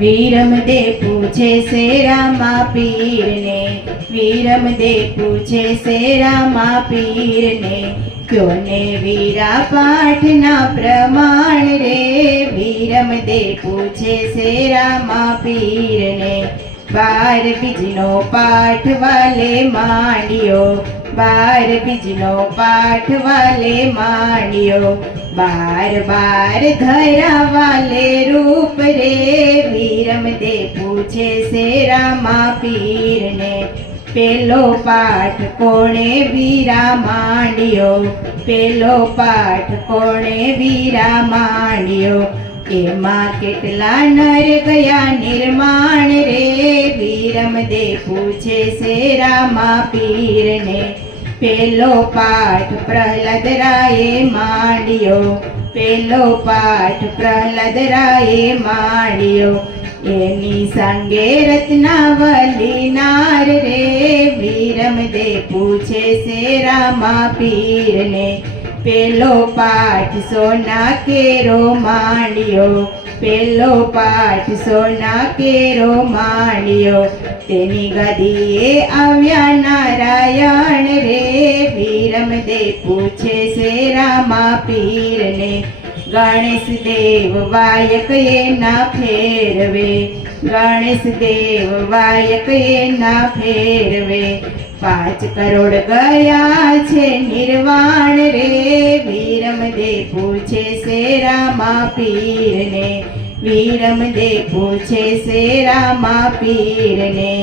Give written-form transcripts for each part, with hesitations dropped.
વીરમદે પૂછે છે રામા પીરને, વીરમદે પૂછે છે રામા પીરને, ક્યોને વીરા પાઠના પ્રમાણ રે, વીરમદે પૂછે છે રામા પીરને, 12 બીજનો પાઠ વાલે માંડ્યો, 12 બીજનો પાઠ વાલે માંડ્યો, 12 ધરા વાલે રૂપ રે, વીરમદે પૂછે છે રામા પીરને, પેલો પાઠ કોણે વીરા માંડ્યો, પેલો પાઠ કોણે વીરા માંડ્યો, એમાં કેટલા નર ગયા નિર્માણ રે, વીરમદે પૂછે છે રામા પીરને, પેલો પાઠ પ્રહલાદરાયે માંડ્યો, પેલો પાઠ પ્રહલાદરાયે માંડ્યો, એની સંગે રત્નાવલી નાર રે, વીરમદે પૂછે છે રામા પીરને, પેલો પાઠ સોના કેરો માંડ્યો, પેલો પાઠ સોના કેરો માંડ્યો, તેની ગદીએ આવ્યા નારાયણ રે, વીરમદે પૂછે છે રામા પીરને, ગણેશ દેવ વાયક એના ફેરવે, ગણેશ દેવ વાયક એના ફેરવે, 5 કરોડ ગયા છે નિર્વાણ રે, વીરમદે પૂછે છે રામા પીરને, વીરમદે પૂછે છે રામા પીરને.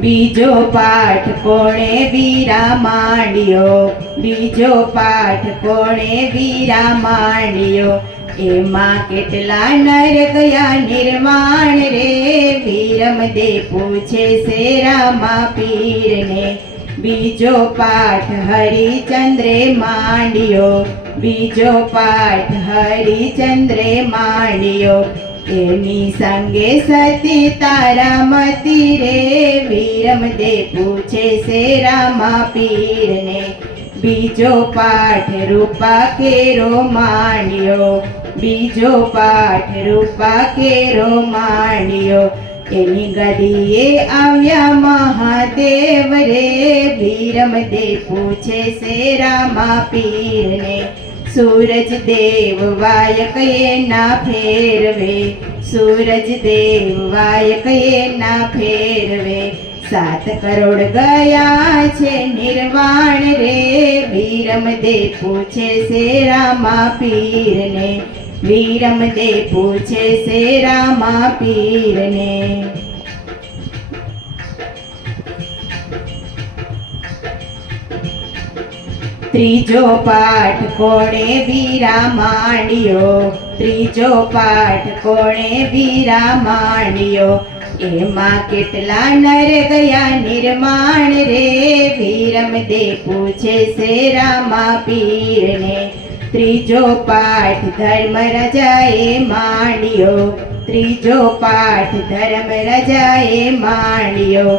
બીજો પાઠ કોણે વીરા માંડ્યો, બીજો પાઠ કોણે વીરા માંડ્યો, એમાં કેટલા નર ગયા નિર્વાણ રે, વીરમદે પૂછે છે રામા પીરને, બીજો પાઠ હરિચંદ્રે માંડ્યો, બીજો પાઠ હરિચંદ્રે માંડ્યો, એની સંગે સતી તારામતી રે, વીરમદે પૂછે છે રામા પીરને, બીજો પાઠ રૂપા કેરો માંડ્યો, બીજો પાઠ રૂપા કેરો માંડ્યો, એની ગદીએ આવ્યા મહાદેવ રે, વીરમદે પૂછે છે રામા પીરને, સૂરજ દેવ વાયક એના ફેરવે, સૂરજ દેવ વાયક એના ફેરવે, 7 કરોડ ગયા છે નિર્વાણ રે, વીરમદે પૂછે છે રામા પીરને, વીરમદે પૂછે છે રામા પીરને. ત્રીજો પાઠ કોણે વીરા માંડ્યો, ત્રીજો પાઠ કોણે વીરા માંડ્યો, એમાં કેટલા નર ગયા નિર્માણ રે, વીરમદે પૂછે છે રામા પીરને, ત્રીજો પાઠ ધર્મરાજાએ માંડ્યો, ત્રીજો પાઠ ધર્મરાજાએ માંડ્યો,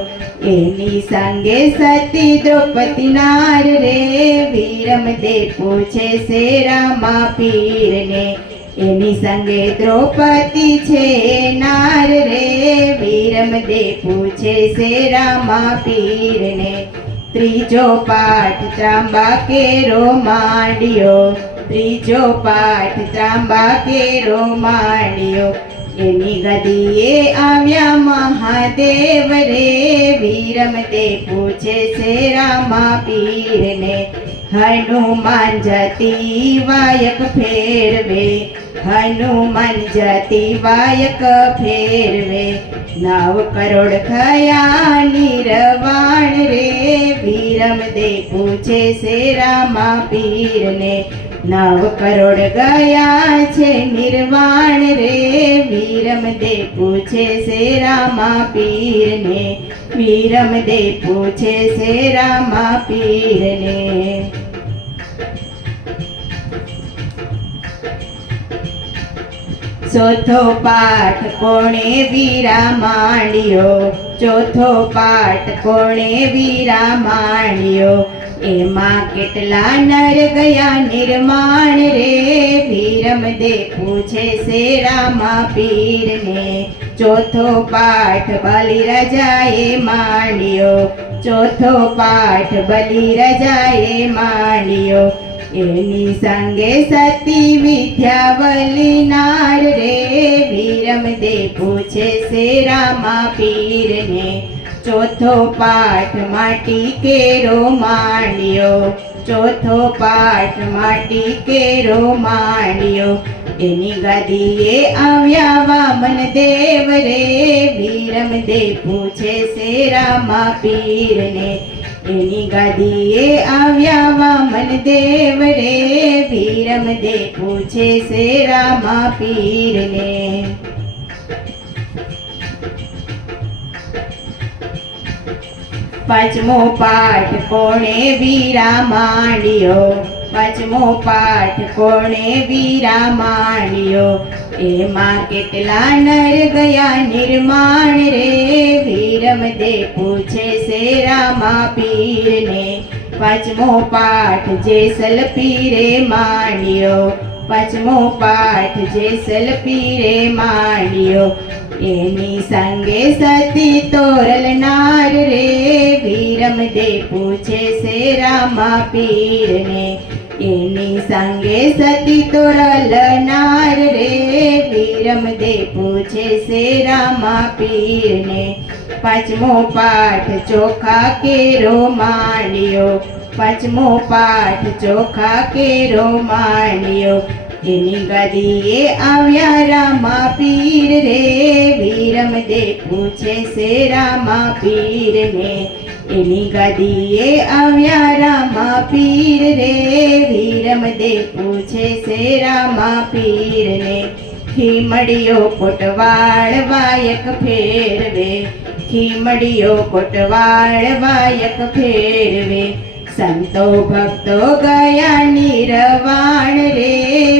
એની સંગે સતી દ્રૌપદી નાર રે, વીરમદે પૂછે છે રામા પીરને, એની સંગે દ્રૌપદી છે નાર રે, વીરમદે પૂછે છે રામા પીરને, ત્રીજો પાઠ ત્રાંબા કેરો માંડ્યો, ત્રીજો પાઠ ત્રાંબા કેરો માંડ્યો, એની ગદીએ આવ્યા મહાદેવ રે, વીરમદે પૂછે છે રામા પીરને, હનુમાન જતી વાયક ફેરવે, હનુમાન જતી વાયક ફેરવે, 9 કરોડ થયા નિર્વાણ રે, વીરમદે પૂછે છે રામા પીરને, 9 કરોડ ગયા છે નિર્વાણ રે, વીરમદે પૂછે છે રામા પીરને, વીરમદે પૂછે છે રામા પીરને. ચોથો પાઠ કોણે વીરા માંડ્યો, ચોથો પાઠ કોણે વીરા માંડ્યો એમાં કેટલા નર ગયા નિર્માણ રે વીરમદે પૂછે છે રામા પીરને ચોથો પાઠ બલિરાજાએ માંડ્યો ચોથો પાઠ બલિરાજાએ માંડ્યો એની સંગે સતી વિદ્યાવલી નાર રે વીરમદે પૂછે છે રામા પીરને ચોથો પાઠ માટી કેરો માંડ્યો ચોથો પાઠ માટી કેરો માંડ્યો એની ગાદીએ આવ્યા વામન દેવ રે વીરમદે પૂછે છે રામા પીરને એની ગાદીએ આવ્યા વામન દેવ રે વીરમદે પૂછે છે રામા પીરને પાંચમો પાઠ કોણે વીરા માંડ્યો પાંચમો પાઠ કોણે વીરા માંડ્યો એમાં કેટલા નર ગયા નિર્માણ રે વીરમદે પૂછે છે રામા પીરને પાંચમો પાઠ જેસલ પીરે માંડ્યો પાંચમો પાઠ જેસલ પીરે માંડ્યો એની સંગે સતી તોરલ નાર રે વીરમદે પૂછે છે રામા પીરને એની સંગે સતી તોરલ નાર રે વીરમદે પૂછે છે રામા પીરને પાંચમો પાઠ ચોખા કેરો માંડ્યો પાંચમો પાઠ ચોખા કેરો માંડ્યો એની ગાદીએ આવ્યા રામા પીર રે વીરમદે પૂછે છે રામા પીરને એની ગાદીએ આવ્યા રામા પીર રે વીરમદે પૂછે છે રામા પીરને ખીમડિયો કોટવાળ વાયક ફેરવે ખીમડિયો કોટવાળ વાયક ફેરવે સંતો ભક્તો ગયા નિરવાણ રે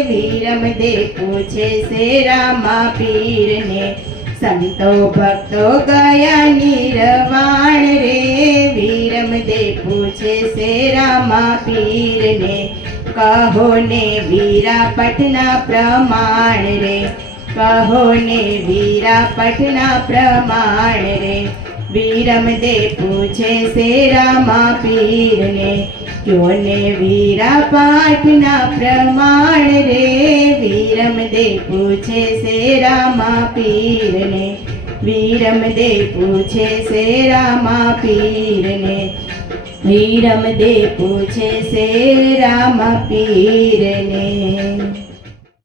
વીરમદે પૂછે છે રામા પીરને સંતો ભક્તો ગયા નિરવાણ રે વીરમદે પૂછે છે રામા પીરને કહો ને વીરા પટના પ્રમાણ રે કહો ને વીરા પટના પ્રમાણ રે વીરમદે પૂછે છે રામા પીરને ક્યો ને વીરા પાઠના પ્રમાણ રે વીરમદે પૂછે છે રામા પીરને વીરમદે પૂછે છે રામા પીરને વીરમદે પૂછે છે રામા પીરને